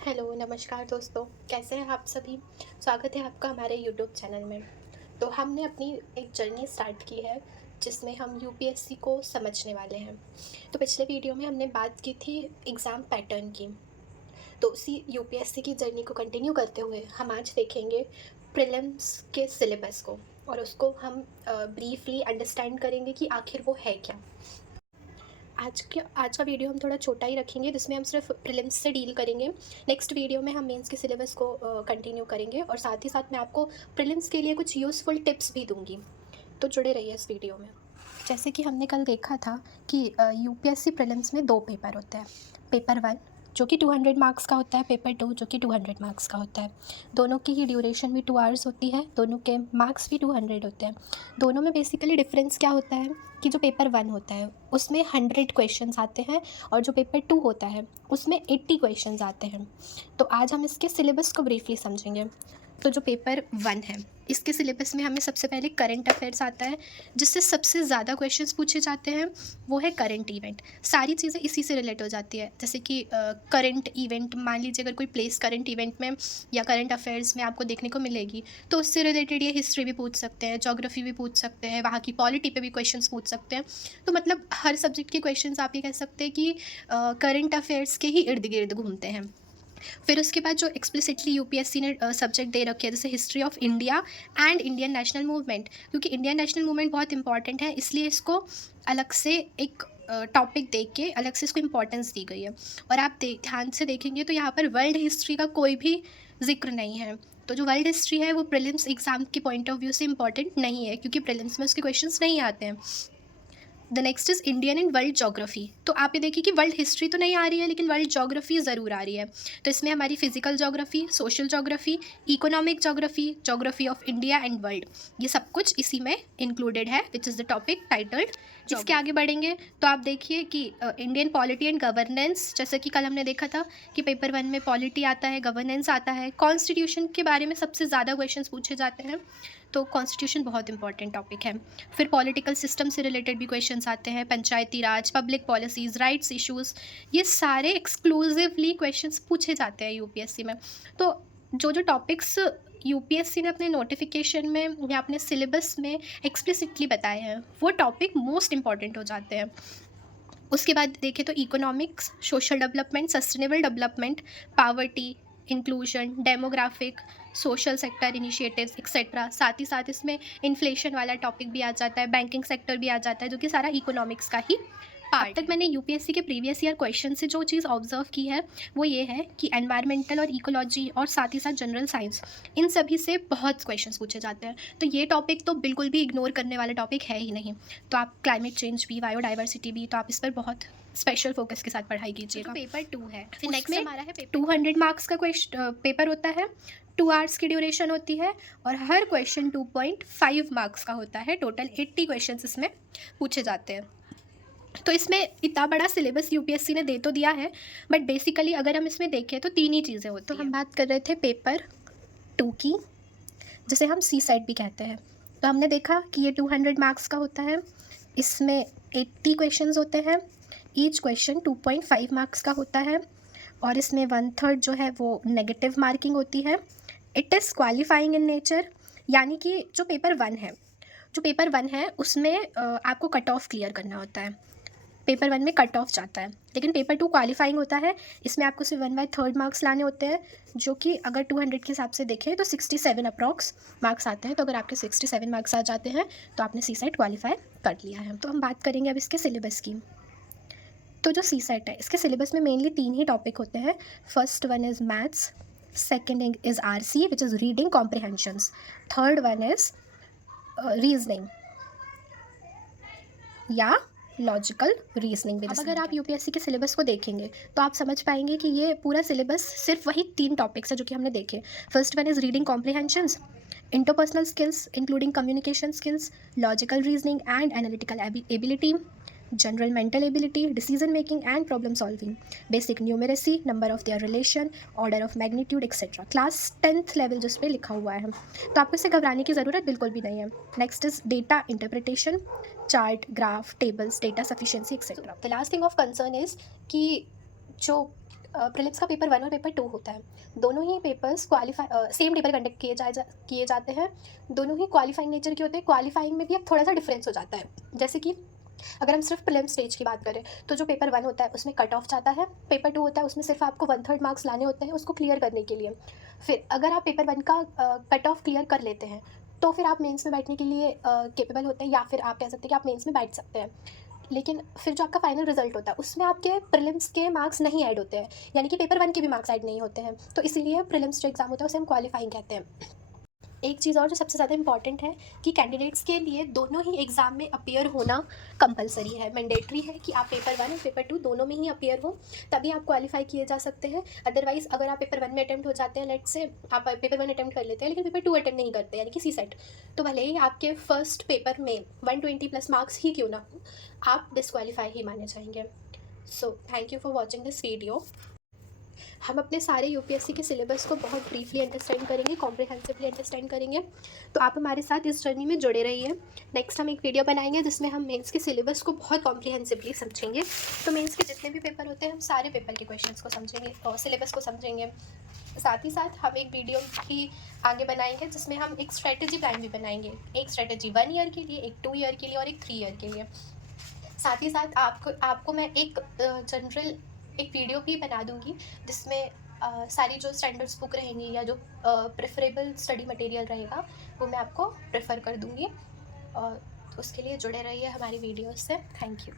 Hello, नमस्कार दोस्तों, कैसे हैं आप सभी? स्वागत है आपका हमारे यूट्यूब चैनल में। तो हमने अपनी एक जर्नी स्टार्ट की है, जिसमें हम यूपीएससी को समझने वाले हैं। तो पिछले वीडियो में हमने बात की थी एग्ज़ाम पैटर्न की। तो उसी यूपीएससी की जर्नी को कंटिन्यू करते हुए हम आज देखेंगे प्रीलिम्स के सिलेबस को और उसको हम ब्रीफली अंडरस्टैंड करेंगे कि आखिर वो है क्या। आज का वीडियो हम थोड़ा छोटा ही रखेंगे, जिसमें हम सिर्फ प्रीलिम्स से डील करेंगे। नेक्स्ट वीडियो में हम मेंस के सिलेबस को कंटिन्यू करेंगे और साथ ही साथ मैं आपको प्रीलिम्स के लिए कुछ यूज़फुल टिप्स भी दूंगी। तो जुड़े रहिए इस वीडियो में। जैसे कि हमने कल देखा था कि यूपीएससी प्रीलिम्स में 2 पेपर होते हैं। पेपर 1 जो कि 200 मार्क्स का होता है, पेपर 2 जो कि 200 मार्क्स का होता है। दोनों की ही ड्यूरेशन भी 2 आवर्स होती है, दोनों के मार्क्स भी 200 होते हैं। दोनों में बेसिकली डिफरेंस क्या होता है कि जो पेपर 1 होता है उसमें 100 क्वेश्चंस आते हैं और जो पेपर 2 होता है उसमें 80 क्वेश्चंस आते हैं। तो आज हम इसके सिलेबस को ब्रीफली समझेंगे। तो जो पेपर 1 है, इसके सिलेबस में हमें सबसे पहले करंट अफेयर्स आता है, जिससे सबसे ज़्यादा क्वेश्चंस पूछे जाते हैं वो है करंट इवेंट। सारी चीज़ें इसी से रिलेट हो जाती है, जैसे कि करंट इवेंट, मान लीजिए अगर कोई प्लेस करंट इवेंट में या करंट अफेयर्स में आपको देखने को मिलेगी, तो उससे रिलेटेड ये हिस्ट्री भी पूछ सकते हैं, जोग्राफी भी पूछ सकते हैं, वहाँ की पॉलिटी पे भी क्वेश्चंस पूछ सकते हैं। तो मतलब हर सब्जेक्ट के क्वेश्चंस आप ये कह सकते हैं कि करंट अफेयर्स के ही इर्द गिर्द घूमते हैं। फिर उसके बाद जो एक्सप्लिसिटली यूपीएससी ने सब्जेक्ट दे रखे हैं, जैसे history of India and Indian national movement, क्योंकि इंडियन नेशनल मूवमेंट बहुत इंपॉर्टेंट है, इसलिए इसको अलग से एक टॉपिक दे के अलग से इसको इम्पोर्टेंस दी गई है। और आप ध्यान से देखेंगे तो यहाँ पर वर्ल्ड हिस्ट्री का कोई भी जिक्र नहीं है। तो जो वर्ल्ड हिस्ट्री है वो प्रीलिम्स एग्जाम के पॉइंट ऑफ व्यू से इंपॉर्टेंट नहीं है, क्योंकि प्रीलिम्स में उसके क्वेश्चंस नहीं आते हैं। The next is Indian and world geography. तो आप ये देखिए कि वर्ल्ड हिस्ट्री तो नहीं आ रही है, लेकिन वर्ल्ड जोग्राफी ज़रूर आ रही है। तो इसमें हमारी physical geography, social geography, economic geography, geography of India and world, ये सब कुछ इसी में इंक्लूडेड है, which is the topic titled. इसके आगे बढ़ेंगे तो आप देखिए कि इंडियन पॉलिटी एंड गवर्नेंस, जैसे कि कल हमने देखा था कि पेपर 1 में पॉलिटी आता है, गवर्नेंस आता है, कॉन्स्टिट्यूशन के बारे में सबसे ज़्यादा क्वेश्चंस पूछे जाते हैं। तो कॉन्स्टिट्यूशन बहुत इंपॉर्टेंट टॉपिक है। फिर पॉलिटिकल सिस्टम से रिलेटेड भी क्वेश्चंस आते हैं, पंचायती राज, पब्लिक पॉलिसीज़, राइट्स इश्यूज़, ये सारे एक्सक्लूसिवली क्वेश्चंस पूछे जाते हैं यूपीएससी में। तो जो जो टॉपिक्स यूपीएससी ने अपने नोटिफिकेशन में या अपने सिलेबस में एक्सप्लिसिटली बताए हैं, वो टॉपिक मोस्ट इंपॉर्टेंट हो जाते हैं। उसके बाद देखें तो economics, social development, sustainable development, poverty, inclusion, demographic, social sector initiatives etcetera. साथ ही साथ इसमें इन्फ्लेशन वाला टॉपिक भी आ जाता है, बैंकिंग सेक्टर भी आ जाता है, जो कि सारा इकोनॉमिक्स का ही पार्ट। अब तक मैंने यूपीएससी के प्रीवियस ईयर क्वेश्चन से जो चीज़ ऑब्जर्व की है वो ये है कि एनवायरमेंटल और इकोलॉजी और साथ ही साथ जनरल साइंस, इन सभी से बहुत क्वेश्चंस पूछे जाते हैं। तो ये टॉपिक तो बिल्कुल भी इग्नोर करने वाला टॉपिक है ही नहीं। तो आप क्लाइमेट चेंज भी, बायोडाइवर्सिटी भी, तो आप इस पर बहुत स्पेशल फोकस के साथ पढ़ाई कीजिएगा। पेपर 2 है, फिर नेक्स्ट हमारा है पेपर 200 मार्क्स का क्वेश्चन पेपर होता है, 2 आवर्स की ड्यूरेशन होती है और हर क्वेश्चन 2.5 मार्क्स का होता है। टोटल 80 क्वेश्चन इसमें पूछे जाते हैं। तो इसमें इतना बड़ा सिलेबस यूपीएससी ने दे तो दिया है, बट बेसिकली अगर हम इसमें देखें तो 3 ही चीज़ें होती हैं। तो हम बात कर रहे थे पेपर 2 की, जिसे हम सी सेट भी कहते हैं। तो हमने देखा कि ये 200 मार्क्स का होता है, इसमें 80 क्वेश्चंस होते हैं, ईच क्वेश्चन 2.5 मार्क्स का होता है और इसमें 1/3 जो है वो नेगेटिव मार्किंग होती है। It is qualifying in nature, यानी कि जो पेपर 1 है उसमें आपको कट ऑफ क्लियर करना होता है। पेपर 1 में कट ऑफ जाता है, लेकिन पेपर 2 क्वालिफाइंग होता है। इसमें आपको सिर्फ 1/3 मार्क्स लाने होते हैं, जो कि अगर 200 के हिसाब से देखें तो 67 अप्रॉक्स मार्क्स आते हैं। तो अगर आपके 67 मार्क्स आ जाते हैं तो आपने सी सेट क्वालिफाई कर लिया है। तो हम बात करेंगे अब इसके सिलेबस की। तो जो सी सेट है, इसके सिलेबस में मेनली 3 ही टॉपिक होते हैं। First one is maths, second is RC which is reading comprehensions, third one is reasoning या लॉजिकल रीजनिंग। अब अगर आप यूपीएससी के सिलेबस को देखेंगे तो आप समझ पाएंगे कि ये पूरा सिलेबस सिर्फ वही 3 टॉपिक्स है जो कि हमने देखे। First one is reading comprehensions, interpersonal skills including communication skills, logical reasoning and analytical ability, general mental ability, decision making and problem solving, basic numeracy, number of their relation, order of magnitude etc. Class 10th level जिस पे लिखा हुआ है, तो आपको इससे घबराने की ज़रूरत बिल्कुल भी नहीं है। Next is data interpretation, chart, graph, tables, data sufficiency etcetera. The last thing of concern is कि जो प्रीलिम्स का पेपर 1 और पेपर 2 होता है। दोनों ही पेपर्स सेम डे पर कंडक्ट किए जाते हैं। दोनों ही क्वालिफाइंग नेचर के होते हैं। क्वालिफाइंग में भी अब थोड़ा सा डिफरेंस हो जाता है। जैसे कि अगर हम सिर्फ प्रीलिम्स स्टेज की बात करें तो जो पेपर 1 होता है उसमें कट ऑफ जाता है। पेपर 2 होता है उसमें सिर्फ आपको 1/3 मार्क्स लाने होते हैं उसको क्लियर करने के लिए। फिर अगर आप पेपर 1 का कट ऑफ क्लियर कर लेते हैं तो फिर आप मेंस में बैठने के लिए कैपेबल होते हैं, या फिर आप कह सकते हैं कि आप मेंस में बैठ सकते हैं। लेकिन फिर जो आपका फाइनल रिजल्ट होता है उसमें आपके प्रीलिम्स के मार्क्स नहीं ऐड होते हैं, यानी कि पेपर 1 के भी मार्क्स ऐड नहीं होते हैं। तो इसीलिए प्रीलिम्स जो एग्ज़ाम होता है उसे हम क्वालिफाइंग कहते हैं। एक चीज़ और जो सबसे ज़्यादा इंपॉर्टेंट है कि कैंडिडेट्स के लिए दोनों ही एग्ज़ाम में अपीयर होना कंपलसरी है, मैंडेटरी है कि आप पेपर 1 और पेपर 2 दोनों में ही अपीयर हो, तभी आप क्वालिफाई किए जा सकते हैं। अदरवाइज़ अगर आप पेपर 1 में अटेम्प्ट हो जाते हैं, लेट्स से आप पेपर 1 अटेम्प्ट कर लेते हैं लेकिन पेपर 2 अटेम्प्ट नहीं करते, यानी कि सीसेट, तो भले ही आपके फर्स्ट पेपर में 120+ मार्क्स ही क्यों ना हो, आप डिस्क्वालीफाई ही माने जाएंगे। So thank you for watching this video. हम अपने सारे यूपीएससी के सिलेबस को बहुत ब्रीफली अंडरस्टैंड करेंगे, कॉम्प्रिहेंसिवली अंडरस्टैंड करेंगे। तो आप हमारे साथ इस जर्नी में जुड़े रहिए। नेक्स्ट हम एक वीडियो बनाएंगे जिसमें हम मेंस के सिलेबस को बहुत कॉम्प्रिहेंसिवली समझेंगे। तो मेंस के जितने भी पेपर होते हैं हम सारे पेपर के क्वेश्चंस को समझेंगे और सिलेबस को समझेंगे। साथ ही साथ हम एक वीडियो भी आगे बनाएंगे जिसमें हम एक स्ट्रेटजी प्लान भी बनाएंगे। एक स्ट्रेटजी 1 ईयर के लिए, एक 2 ईयर के लिए और एक 3 ईयर के लिए। साथ ही साथ आपको मैं एक जनरल एक वीडियो भी बना दूंगी जिसमें सारी जो स्टैंडर्ड्स बुक रहेंगी या जो प्रेफरेबल स्टडी मटेरियल रहेगा वो मैं आपको प्रेफर कर दूंगी। और उसके लिए जुड़े रहिए हमारी वीडियोस से। Thank you.